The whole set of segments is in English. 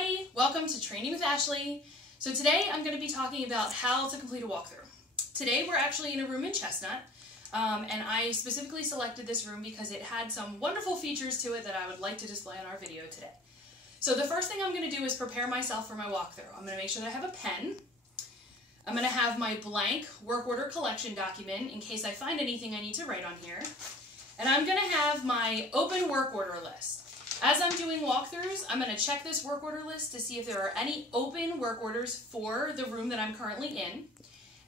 everybody, welcome to Training with Ashley. So today I'm going to be talking about how to complete a walkthrough. Today we're actually in a room in Chestnut, and I specifically selected this room because it had some wonderful features to it that I would like to display on our video today. So the first thing I'm going to do is prepare myself for my walkthrough. I'm going to make sure that I have a pen. I'm going to have my blank work order collection document in case I find anything I need to write on here. And I'm going to have my open work order list. As I'm doing walkthroughs, I'm going to check this work order list to see if there are any open work orders for the room that I'm currently in.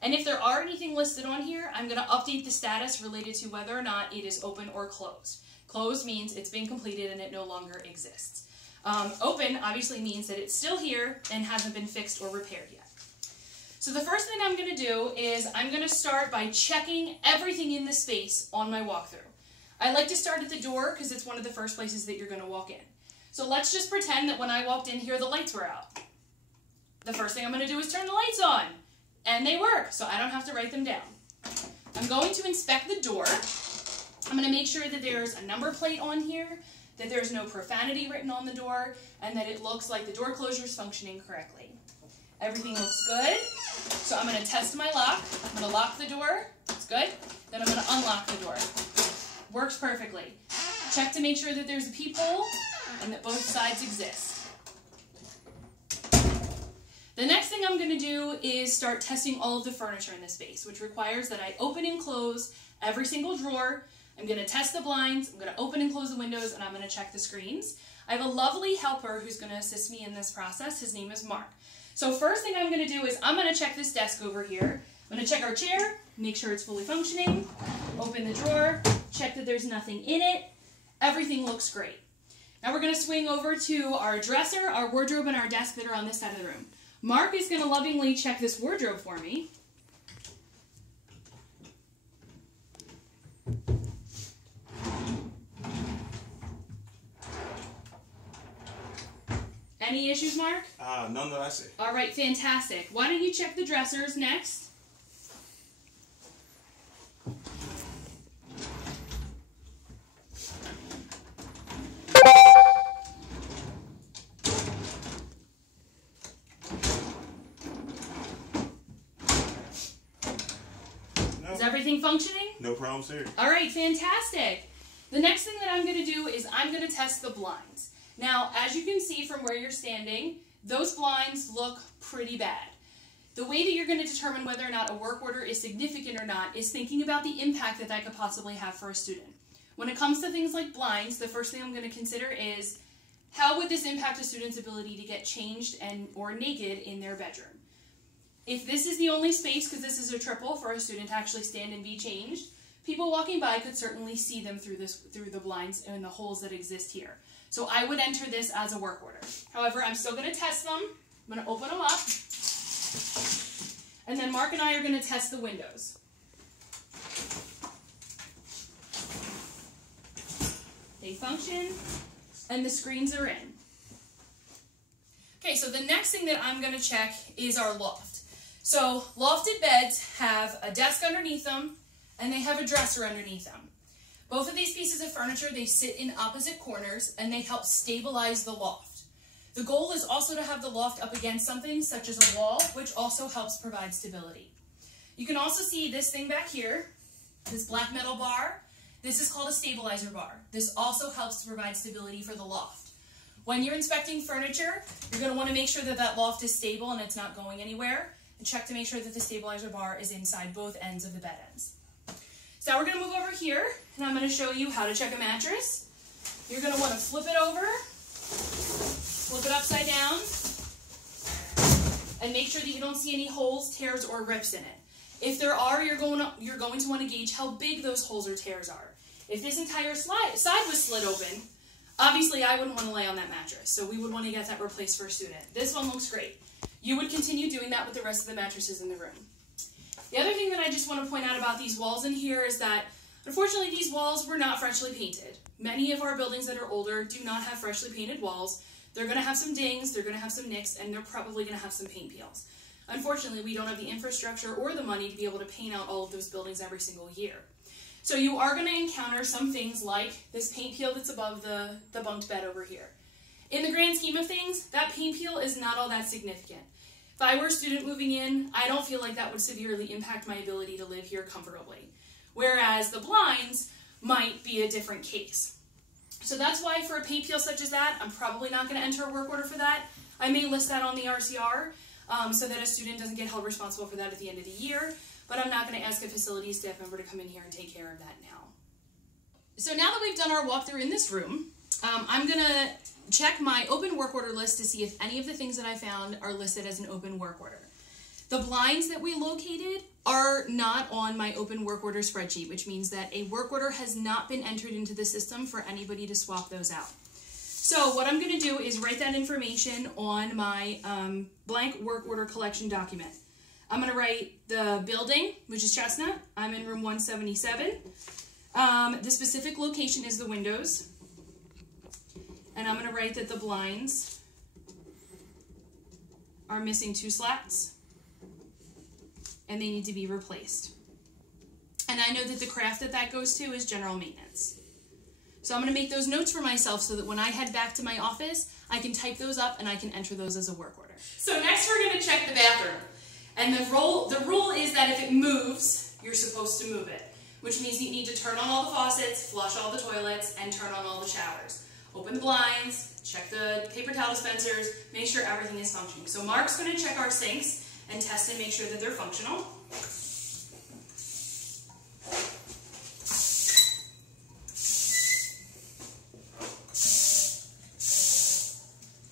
And if there are anything listed on here, I'm going to update the status related to whether or not it is open or closed. Closed means it's been completed and it no longer exists. Open obviously means that it's still here and hasn't been fixed or repaired yet. So the first thing I'm going to do is I'm going to start by checking everything in the space on my walkthrough. I like to start at the door because it's one of the first places that you're going to walk in. So let's just pretend that when I walked in here, the lights were out. The first thing I'm going to do is turn the lights on. And they work, so I don't have to write them down. I'm going to inspect the door. I'm going to make sure that there's a number plate on here, that there's no profanity written on the door, and that it looks like the door closure is functioning correctly. Everything looks good. So I'm going to test my lock. I'm going to lock the door. It's good. Then I'm going to unlock the door. Works perfectly. Check to make sure that there's a peephole and that both sides exist. The next thing I'm going to do is start testing all of the furniture in this space, which requires that I open and close every single drawer. I'm going to test the blinds, I'm going to open and close the windows, and I'm going to check the screens. I have a lovely helper who's going to assist me in this process. His name is Mark. So first thing I'm going to do is I'm going to check this desk over here. I'm going to check our chair, make sure it's fully functioning, open the drawer, check that there's nothing in it. Everything looks great. Now we're going to swing over to our dresser, our wardrobe, and our desk that are on this side of the room. Mark is going to lovingly check this wardrobe for me. Any issues, Mark? None that I see. All right, fantastic. Why don't you check the dressers next? Is everything functioning? No problems here. All right, fantastic. The next thing that I'm going to do is I'm going to test the blinds. Now, as you can see from where you're standing, those blinds look pretty bad. The way that you're going to determine whether or not a work order is significant or not is thinking about the impact that that could possibly have for a student. When it comes to things like blinds, the first thing I'm going to consider is how would this impact a student's ability to get changed or naked in their bedroom? If this is the only space, because this is a triple for a student to actually stand and be changed, people walking by could certainly see them through the blinds and the holes that exist here. So I would enter this as a work order. However, I'm still going to test them. I'm going to open them up. And then Mark and I are going to test the windows. They function, and the screens are in. Okay, so the next thing that I'm going to check is our loft. So lofted beds have a desk underneath them, and they have a dresser underneath them. Both of these pieces of furniture, they sit in opposite corners, and they help stabilize the loft. The goal is also to have the loft up against something such as a wall, which also helps provide stability. You can also see this thing back here, this black metal bar. This is called a stabilizer bar. This also helps to provide stability for the loft. When you're inspecting furniture, you're going to want to make sure that that loft is stable and it's not going anywhere, and check to make sure that the stabilizer bar is inside both ends of the bed ends. So now we're going to move over here, and I'm going to show you how to check a mattress. You're going to want to flip it over, flip it upside down, and make sure that you don't see any holes, tears, or rips in it. If there are, you're going to want to gauge how big those holes or tears are. If this entire side was slid open, obviously I wouldn't want to lay on that mattress, so we would want to get that replaced for a student. This one looks great. You would continue doing that with the rest of the mattresses in the room. The other thing that I just want to point out about these walls in here is that, unfortunately, these walls were not freshly painted. Many of our buildings that are older do not have freshly painted walls. They're going to have some dings, they're going to have some nicks, and they're probably going to have some paint peels. Unfortunately, we don't have the infrastructure or the money to be able to paint out all of those buildings every single year. So you are going to encounter some things like this paint peel that's above the bunked bed over here. In the grand scheme of things, that paint peel is not all that significant. If I were a student moving in, I don't feel like that would severely impact my ability to live here comfortably. Whereas the blinds might be a different case. So that's why for a paint peel such as that, I'm probably not going to enter a work order for that. I may list that on the RCR so that a student doesn't get held responsible for that at the end of the year, but I'm not going to ask a facility staff member to come in here and take care of that now. So now that we've done our walkthrough in this room, I'm going to check my open work order list to see if any of the things that I found are listed as an open work order. The blinds that we located are not on my open work order spreadsheet, which means that a work order has not been entered into the system for anybody to swap those out. So what I'm going to do is write that information on my blank work order collection document. I'm going to write the building, which is Chestnut. I'm in room 177. The specific location is the windows. And I'm going to write that the blinds are missing 2 slats and they need to be replaced. And I know that the craft that goes to is general maintenance. So I'm going to make those notes for myself so that when I head back to my office, I can type those up and I can enter those as a work order. So next we're going to check the bathroom. And the rule is that if it moves, you're supposed to move it, which means you need to turn on all the faucets, flush all the toilets, and turn on all the showers. Open the blinds, check the paper towel dispensers, make sure everything is functioning. So Mark's going to check our sinks and test and make sure that they're functional.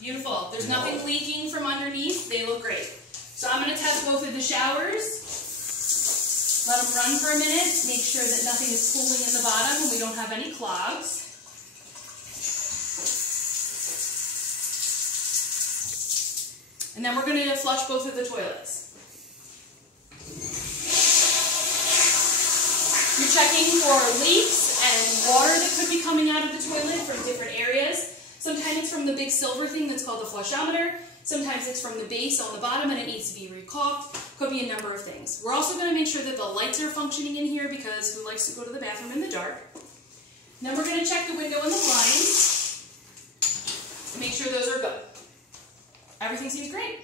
Beautiful. There's nothing leaking from underneath. They look great. So I'm going to test both of the showers. Let them run for a minute. Make sure that nothing is pooling in the bottom and we don't have any clogs. And then we're going to flush both of the toilets. You're checking for leaks and water that could be coming out of the toilet from different areas. Sometimes it's from the big silver thing that's called the flushometer. Sometimes it's from the base on the bottom and it needs to be recaulked. Could be a number of things. We're also going to make sure that the lights are functioning in here because who likes to go to the bathroom in the dark? And then we're going to check the window and the blinds and make sure those are good. Everything seems great.